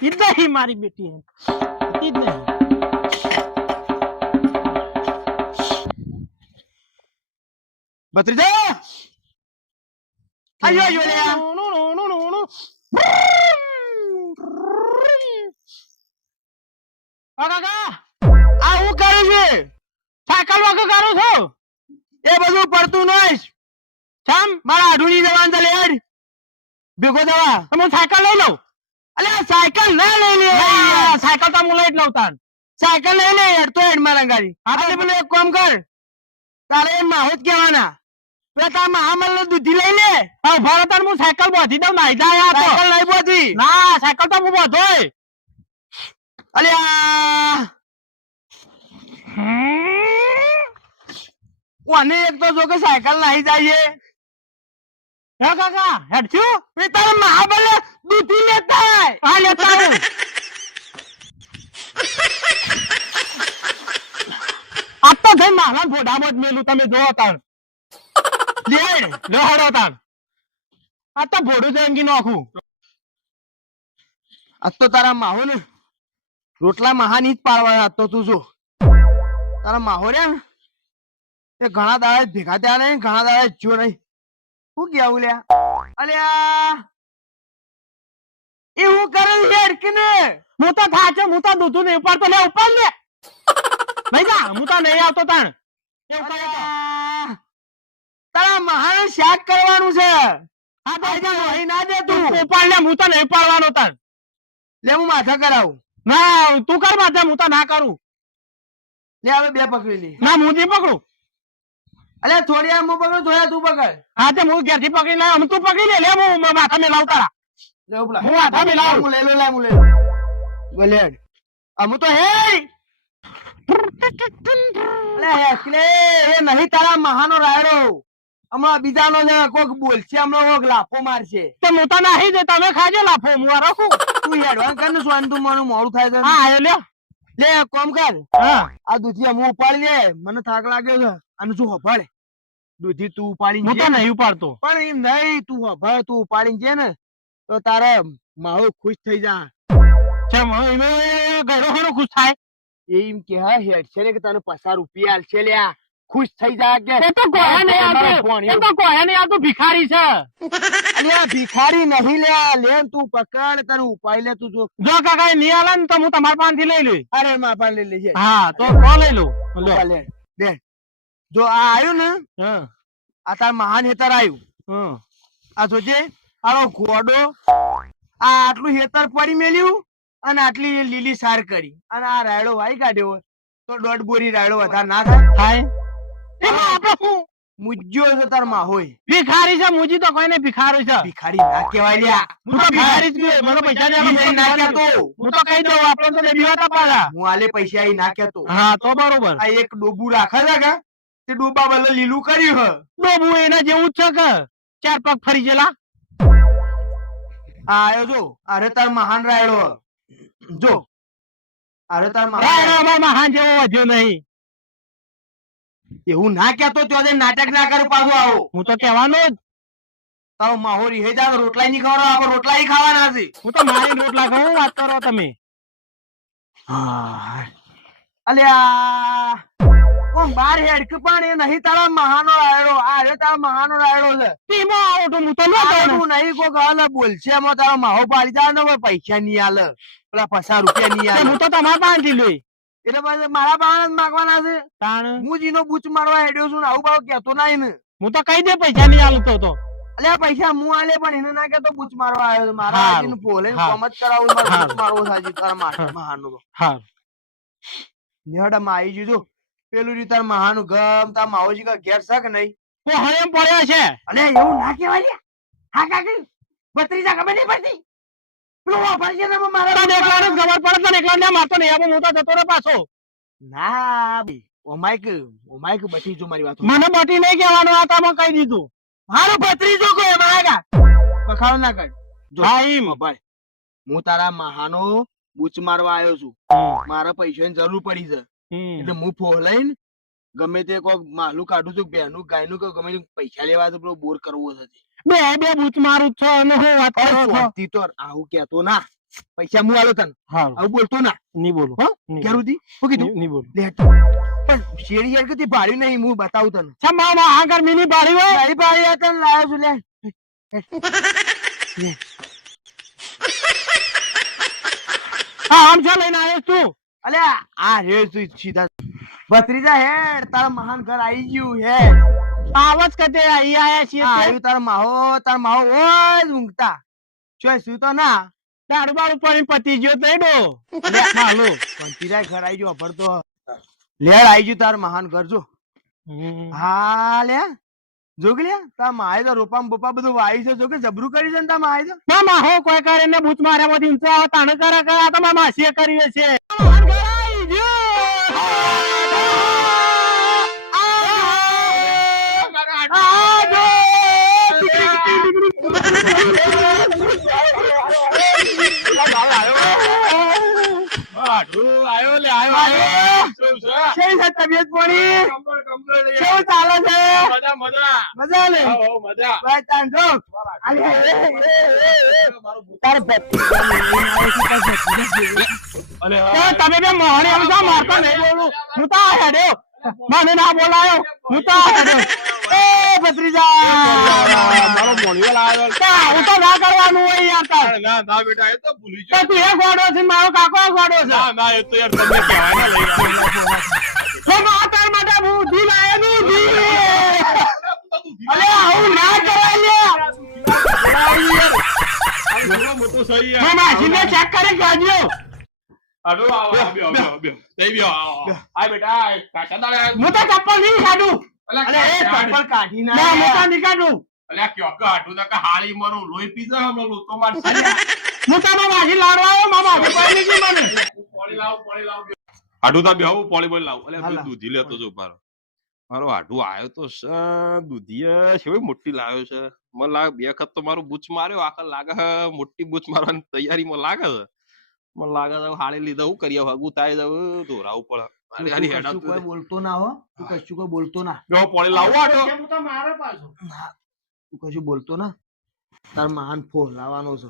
હતી જ નહીં મારી બેટી હતી જ નહીં ભત્રીજા! આયો લે આ. હું કરે છે? સાયકલ કરું છું. એ બધું પડતું નહીં ચમ મારા આઢુની જવાન ચાલે હેડ ભેગો જવા તમે સાયકલ લઈ લઉં. અલે સાયકલ ના લઈ લે. સાયકલ તો હું લઈ જ સાયકલ લઈ લે યાર તો એડ મારા ગાડી હા આપણે પેલું એક કામ કર. તારે એ માહોત કહેવાના. પેલા તારા મહામલનું દૂધી લઈ લે. હવે ભરો તાર હું સાયકલ બોધી દઉં નાઈદા યાર સાયકલ નહીં બોધી. ના સાયકલ તો હું બાંધોય અલે કોને એક તો જો કે સાયકલ નહીં જાય હે કાકા હેડ છું એ તારા મહાબલ દૂધી લેતા. હા લેતા આવું આ તો થઈ મારા ઘોડામાં જ મેલું તમે જોવો તાણ. લેડ લો હડો તાણ. આ તો ભોડું જંગી નાખું. આજ તો તારા માહો ને રોટલા મહાની જ પાડવા આજ તો તું જો. તારા માહો રે ને એ ઘણા દાડા ભેગા થયા નહીં ઘણા દાડા જો નહીં. શું કેવું લ્યા? અલ્યા! એ હું કરે યાર ને? હું તો છે હું તો દૂધું નહીં ઉપાડતો લે ઉપાડ લે નહીં જા હું તો નહીં આવતો તાણ. એવું તો. તારા મહાન શાક કરવાનું છે. હા તો આઈ ના દે તું ઉપાડ લે હું તો નહીં પાડવાનો તાણ. લે હું માથા કરાવું. ના તું કર માથા હું તો ના કરું. લે હવે બે પકડી લે. ના હું નહીં પકડું. અલ્યા થોડી આમ હું પકડું થોડી તું પકડ. હા તે હું ઘેરથી પકડી લાવ્યો હું તું પકડી લે લે હું માથા મેલાવ તારા. લે ઉપલા હું હાથા મિલાવું. હું લઈ લે હું લઈ લો અમુ તો હે! અલે એકલે એ નહીં તારા મહાનો રાયડો. હમણાં બીજાનો ને કોક બોલશે હમણાં કોક લાફો મારશે. તો હું તો નહીં દે તમે ખાજો લાફો હું રાખું. તું હેડવાન કર ને સોન તું મારું મોડું થાય છે. હા આયો લે કોમ કર. હા. આ દૂધી હું ઉપાડી લે. મને થાક લાગ્યો છે. અને શું હભાડે દૂધી તું ઉપાડી હું તો નહીં ઉપાડતો. પણ એમ નહીં તું હફાડ તું ઉપાડી છે ને તો તારે માહો ખુશ થઈ જા. ચમ એમે ઘણો ઘણો ખુશ થાય? એમ કે હા હેડ છે કે તને પચાસ રૂપિયા આલશે લ્યા ખુશ થઈ જા કે એ તો ગોળા નહીં આવતો. એ તો ગોળા નહીં આવતો ભિખારી છે. અલ્યા ભિખારી નહીં લ્યા લે તું પકડ તને ઉપાય લે તું જો. જો કાકા નહીં આલે ને તો હું તમારા પાસેથી લઈ લઈ અરે માપા લઈ લેજે હા તો કો લઈ લઉં. લો. લે દે. જો આ આયો ને હા. આ તાર મહાન હેતર આયો. હા. આ જોજે. આનો ઘોડો. આ આટલું હેતર પડી મેલ્યું અને આટલી લીલી સાર કરી. અને આ રાયડો વાઈ કાઢ્યો તો દોઢ બોરી રાયડો વધારે ના થાય. થાય. એમાં આપણે શું? મુજ્જો છે તાર માહોય ભિખારી છે મુજી તો કોઈને ભિખારી છે. ભિખારી ના કહેવાય લ્યા. હું તો ભિખારી. જ છું. મને પૈસા ઈ મને ના કહેતો. હું તો કહી દઉં આપણે તો દેવી હતા પાલા હું આલે પૈસા આઈ ના કહેતો. હા તો બરોબર. આ એક ડોબું રાખે છે કે? તે ડોબા બદલે લીલું કર્યું હ. ડોબુ એના જેવું જ છે કે? ચાર પગ ફરી ગયેલા. આ આયો જો અરે તાર મહાન રાયડો જો. અરે તાર મહાન રાયડો જેવો વધ્યો નહીં. એવું ના કહેતો તો નાટક ના કરું પાછું આવો. હું તો કહેવાનો જ. તારો માહોલ હે જા રોટલા નહીં ખવડો આપણે રોટલા ઈ ખાવાના છે. હું તો મારી રોટલા ખાઉં વાત કરો તમે. હા અલ્યા. ઓમ બાર હેડક પણ એ નહીં તારા મહાનો રાયડો. આ રે તારા મહાનો રાયડો છે. ટીમો આવો તો હું તો ન દઉં નહીં કોક હાલે બોલશે એમાં તારો માહો પાડી જાય ને પૈસા નહીં હાલ. પેલા પચાસ રૂપિયા નહીં હાલ. હું તો તમારા પાસેથી લઈ. એટલે પછી મારા પાસે જ માગવાના છે. તાણ. હું જીનો બૂચ મારવા હેડ્યો છું ને આવું બાવું કેતો નહીં ને. હું તો કહી દે પૈસા નહીં હાલતો તો અલ્યા પૈસા હું આલે પણ એને ના કેતો બૂચ મારવા આવ્યો છે. મારા. હાજીને બોલે. કોમ જ કરાવું મારો. બૂચ મારવો છે તારા માટે હારું. હા. નેહડામાં આવી જજો. પેલું રહ્યું તાર મહાનું ગમ તાર માવજી કા ઘેર છે નહીં? તો હવે પડ્યા છે. અને એવું ના કહેવાય લ્યા. હા કાકી ભત્રીજા ખબર નહીં પડતી? પેલો વાપર છે ને મારા તને એકલાને જ ખબર પડે તને એકલાને મારતો નહીં હું તો જતો રે પાછો. ના બી ઓમાઈક ઓમાઈક બધી જો મારી વાત મને બટી નહીં કહેવાનું આ તામાં કહી દીધું. મારો ભત્રીજો કો એમાં આગા બખાડો ના કર. જો એમ ભાઈ હું તારા મહાનો બૂચ મારવા આવ્યો છું. મારા પૈસાની જરૂર પડી છે. એટલે હું ફોલાઈને ગમે તે કોક માલું કાઢું છું બેનું ગાયનું કે ગમે પૈસા લેવા તો પેલો બોર કરવો છે બે બે બૂચ મારું છો અને હું વાત કરો છો? તો આવું કેતો ના. પૈસા હું આલો તને. આવું બોલતો ના. નહીં બોલો. હા? ઘેર સુધી? શું કીધું? નહીં બોલું. પણ શેરી યાર કે તે ભાડ્યું નહીં હું બતાવું તને. ચમ મારા હાંકર મિની બાળી હોય? નહીં ભાડી તને લાવ્યો છું લે. હા આમ છો લઈને આવ્યો તું અલ્યા આ રે તું સીધા ભત્રીજા હેડ તારા મહાન ઘર આવી ગયું હે. આવાજ કદે આઈ આયા છીએ આયુ તાર આવ્યું તારા માહો તાર માહો ઓય ઊંઘતા. ચોય શું તો ના? દારૂ બારૂ પડી પતી ગયો તો એડો લે, માલો પણ ઘર આવી ગયો અભર તો લેડ આવી ગયું તાર મહાન ઘર જો. હા લે જો તા લે તાર માએ તો રોપા બોપા બધું વાવી છે જો કે જબરું કરી છે ને તાર માએ તો? મામા હો કોઈ કરે ને ભૂત માર્યા માંથી ઊંચા આવો તાણે કરે કરે આ તો માસીએ કરી છે તબિયત પાણી કેવું ચાલે છે મજા લે ભાઈ તાન જો અલે, એ, એ, એ, એ. તારે ભત્રીજા તો તમે બે મોહણી આમ જા મારતા નહીં બોલું હું તો આ હેડ્યો મને ના બોલાયો. હું તો એ ભત્રીજા! તા, હું તો ના કરવાનું હોય યાર તાર. તો તું એ ગોડો છે મારો કાકો એ ગોડો છે. તો મા તાર માટે બુદ્ધિ નું બુદ્ધિ અરે આવું ના કરાય લે હું માસીને ચેક કરી કાઢ્યો હું તો ચપ્પલ નહીં કાઢું અલે એ ચપ્પલ કાઢી ના ના તો નહીં કાઢું હું તો મારા માસી લાડવા આવ્યો મારા માસી પાડી લીધી મને. હાડું તા બેહું પોળી બોલી લાવું. તું દૂધી લેતો જો મારો. મારો હાડું આવ્યો તો છે દૂધીએ કેવી મોટી લાવ્યો છે. મને લાગે બે વખત તો મારું બૂચ માર્યો આખા લાગે મોટી બૂચ મારવાની તૈયારીમાં લાગે છે. મને લાગે છે હાળી લીધા હું કરીએ હગું થાય જવું તું કશું કોઈ બોલતો ના હો તું કશું કોઈ બોલતો ના. જો પોળી લાવું હું. તો મારે પાછો. તું કશું બોલતો ના? તાર મહાન ફોન લાવવાનો છે.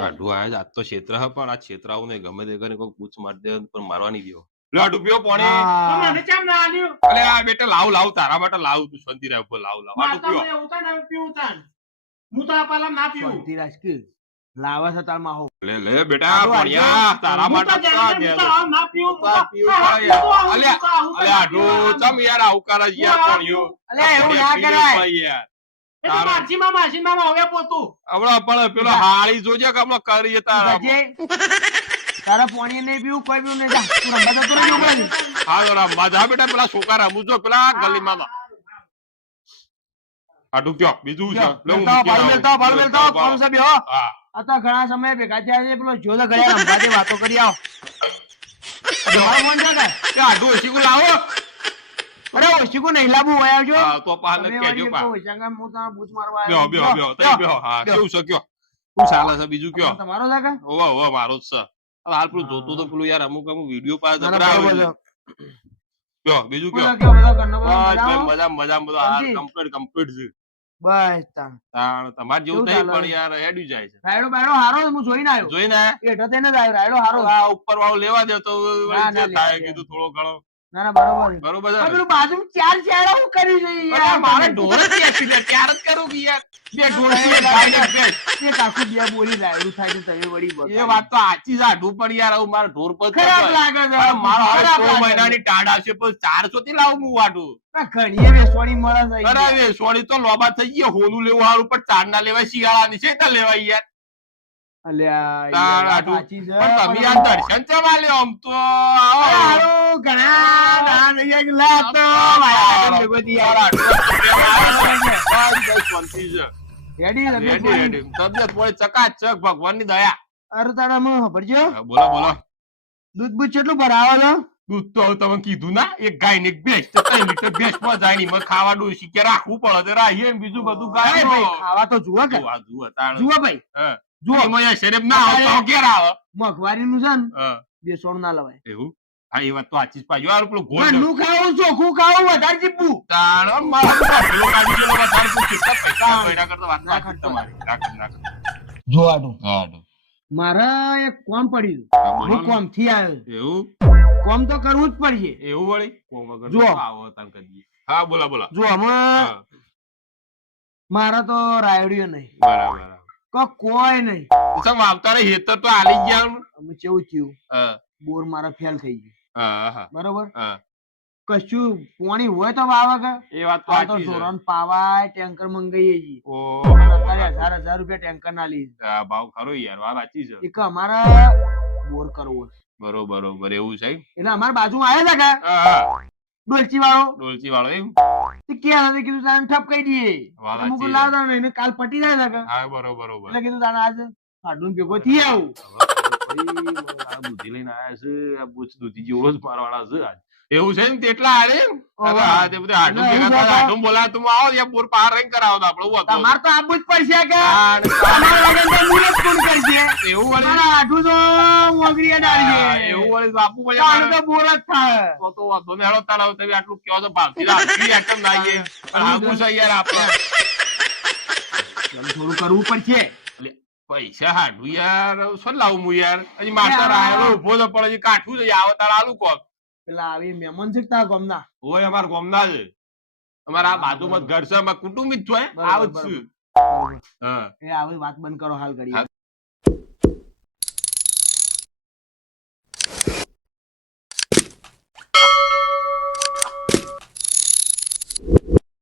હાડું આયો આ જ તો ક્ષેત્ર હ પણ આ ક્ષેત્રાવું નહીં ગમે તે કરીને કોઈ પૂછ માર દે પણ મારવા નહીં દેવો. લે હાડું પીવો પોણી. તો મને કેમ ના આલ્યો? અરે આ બેટા લાવ લાવ તારા માટે લાવ તું શાંતિ રાખ ઉપર લાવ લાવ. હાડું પીઓ પીવો મને ના થાય ને હવે પીવું થાય ને. હું તો આ પાલા ના પીવું. શાંતિ રાખ કે. લાવે છે તાર માહો. લે લે બેટા હાડું તારા માટે દે ના પીઉ અલ્યા, તો આવું અલે આડો ચમ યાર આવું કરે યાર પોણિયો અલે એવું ના કરાય. યાર. એ તો માસીમાં માસીમાં હવે પોતું. હમણાં પણ પેલો હાળી જોજે કે હમણાં કરીએ તારા તારા પોણી નહીં પીવું કોઈ પીવું નહીં. તું રમવા જતો રહેજો ઉપર. હા તો રમવા જા બેટા પેલા છોકરા રમું જો પેલા ગલીમાં તો. આડું કયો? બીજું છે? લે હું મેલતા હો, મૂકી ભાડું આવું. મેલતા હો, ભાડું મેલતા હો, કોણ છે બેહો? હા. આ ઘણા સમય ભેગા થયા છે પેલો જો તો ઘડિયા વાતો કરી આવો તમારો ફોન છે કાંઈ? એ આડું લાવો. અરે ઓછીકું નહીં લાવવું હોય આવજો. તો પાને તમે પા તો હું તમારા બૂથ મારવા આવ્યો. બેહો બેહો તઈ બેહો. હા કેવું છે કયો? શું ચાલે છે બીજું કયો? તમારો છે કાંઈ? ઓવા ઓવા મારો જ છે. હવે હાલ પેલું જોતું તો પેલું યાર અમુક અમુક વીડિયો પાસે જબરા. કયો બીજું કયો? મજા મજા હાલ? કમ્પ્લીટ કમ્પ્લીટ છે. બસ તાણ. તાણ તમારે જેવું કેવું પણ યાર હેડ્યું જાય છે. રાયડો બાયડો હારો હું જોઈને આવ્યો. જોઈને આવ્યો? એટલે તેને જ આવ્યો રાયડો હારો હા ઉપર વાળો લેવા દે તો થાય કીધું થોડો ઘણો. ના ના બરોબર. બરોબર છે. આ ને? પેલું બાજુમાં ચાર ચાયડા હું કર્યું છે યાર? મારે ઢોર જ બેસી ગયા જ કરું કે યાર. બે ઢોર છે, એક ગાય ને એક ભેંસ. એક આખું બે બોલી રાયડું થાય છે તમે વળી એ વાત તો આચી આઢું પણ યાર હવે મારે ઢોર પર ખરાબ લાગે છે. મારો હવે ખરાબ છ. પણ ચારસો થી લાવું હું વાટું ના, ઘણીએ વેસવાણી મળે છે અરે યાર. સોની તો લોબા થઈ ગયા. હોલું લેવું હારું પણ ચાર ના લેવાય શિયાળાની છે ના લેવાય યાર. અલ્યા, ની દયા. અરે તારા હું બોલો બોલો. દૂધ બૂધ કેટલું ભરાવો છો? દૂધ તો તમે કીધું ના એક ગાય ને એક ભેંસ તો ત્રણ લીટર ભેંસમાં જાય ની મને ખાવા ડોસી કે રાખવું પડે તો રાખીએ બીજું બધું ગાય ખાવા તો જુઓ કે. જુઓ ભાઈ. જુઓ. એમાં ના આવે ઘેર આવે. મોંઘવારી નું છે ને. બેસવાનું ના લવાય. એવું? હા એ વાત તો આચી જ પાછી યાર પેલું ગોળનું ખાવું ચોખ્ખું ખાવું વધારે જીવવું તાણ મારા પેલો કાઢી વધારે પૈસા કરતા વાત ના તમારી. જો. એક કોમ પડ્યું હું કોમથી આવ્યો. એવું? કોમ તો કરવું જ પડશે. એવું વળી? કોમ વગર જુઓ. આવો તાન કરીએ. હા બોલા બોલા. જો અમે મારા તો રાયડ્યો નહીં. બરાબર. કો કોઈ નહીં. સમ આવતા હેતર તો આલી ગયા. અમે કેવું થયું. બોર મારા ફેલ થઈ ગયું. હા હા. બરોબર? કશું પાણી હોય તો વાવા કે? એ વાત તો સાચી છે. ઢોરણ પાવાય ટેન્કર મંગાઈએ છીએ. ઓહો. અત્યારે હજાર હજાર રૂપિયા ટેન્કર ના લીધે. ભાવ ખરો યાર વાત સાચી છે. એક અમારા બોર કરવો બરોબર બરોબર એવું છે એટલે અમારા બાજુ હતા કે? હા ડોલચી વાળો ડોલચી વાળો એમ? હતી કીધું તાને ઠપ કહી દઈએ છે. લાવતા ને કાલ પટી જાય કે હા બરોબર બરોબર એટલે કીધું તાને આજે સાડું ભેગો થઈ આવું બુદ્ધિ લઈને આયા છે આ બુચ દૂધી જેવો જ મારવાળા છે આજ. એવું છે ને તેટલા આડે. હા તે બધે આટલું ભેગા થાય, આટલું બોલા તું આવો ત્યાં બોર પાર રહીને કરાવો તો આપણે હું હતો. તો આબુ જ પડશે કે? ને તમારા લગન તો મુરત કોણ કરશે? એવું વળી? તમારા આઠું તો મોગરીએ ડાળીએ એવું વળી બાપુ મજા તારે તો બોર જ થાય. તો તો વાંધો. હેડો તાણ તમે આટલું કયો તો ભાવથી રાખી એકમ નાઈએ પણ આગું છે યાર આપણે. થોડું કરવું પડશે. પૈસા હાડું યાર શું લાવું હું યાર? હજી માસ્ટર આયેલો ઊભો તો પણ હજી કાઠું જઈ આવો આલુ આલું કોક. પેલા આવી મહેમાન છે તા ગોમના? ઓય અમાર ગોમના છે અમારા આ બાજુમાં ઘર છે અમાર કુટુંબ જ છે આવ જ હા. એ આવી વાત બંધ કરો હાલ ઘડી